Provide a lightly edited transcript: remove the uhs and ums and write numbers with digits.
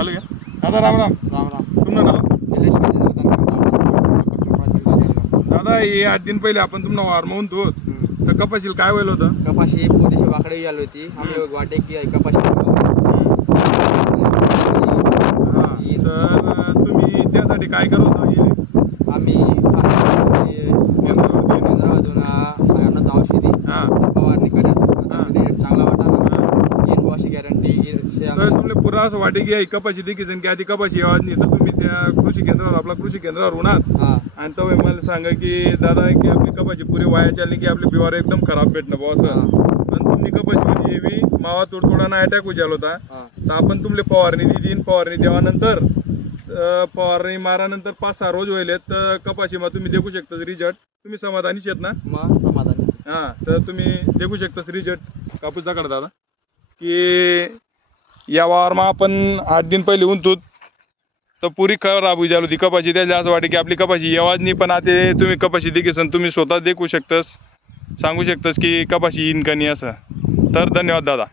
चालू घ्या दादा. राम राम. राम राम. तुमचं नाव दादा? हे 8 दिन पहिले आपण तुम्हाला वारमावून तो तर कपाशील काय व्हायला होतं? कपाशी पोलीस वाकडे आली होती. आम्ही वाटे की कपाशी तर तुम्ही त्यासाठी काय करत होता? आम्ही केंद्रामधून औषधी फवारणी करत चांगला वाटा तीन वर्ष गॅरंटी. तर तुमले पुरा असं वाटे की कपाशी देखील की आधी कपाशी आवाज नाही तर तुम्ही त्या कृषी केंद्रावर आपला कृषी केंद्रावर होणार आणि तो मला सांगा की दादा की आपली कपाशी पुरे वाया चालली की आपले बिवार एकदम खराब भेटणं भाऊ असं. पण तुम्ही कपाशी मध्ये हेवी मावा तोडतोडाना अटॅक उजाल होता तर आपण तुमले फवारणी दिली. फवारणी देवानंतर फवारणी मारानंतर 5-6 रोज व्हायले तर कपाशी मग तुम्ही देखू शकता रिझल्ट. तुम्ही समाधानीच आहेत ना? समाधानी. तर तुम्ही देखू शकता रिझल्ट कापूस दाखल दादा की या वावरमा आपण 8 दिन पहिले उंतूत तर पुरी खराब उजाल होती कपाशी. त्याला असं वाटतं की आपली कपाशी आवाज नाही पण आता तुम्ही कपाशी देखील तुम्ही स्वतः देखू शकतास सांगू शकतास की कपाशी येईन का नाही असं. तर धन्यवाद दादा.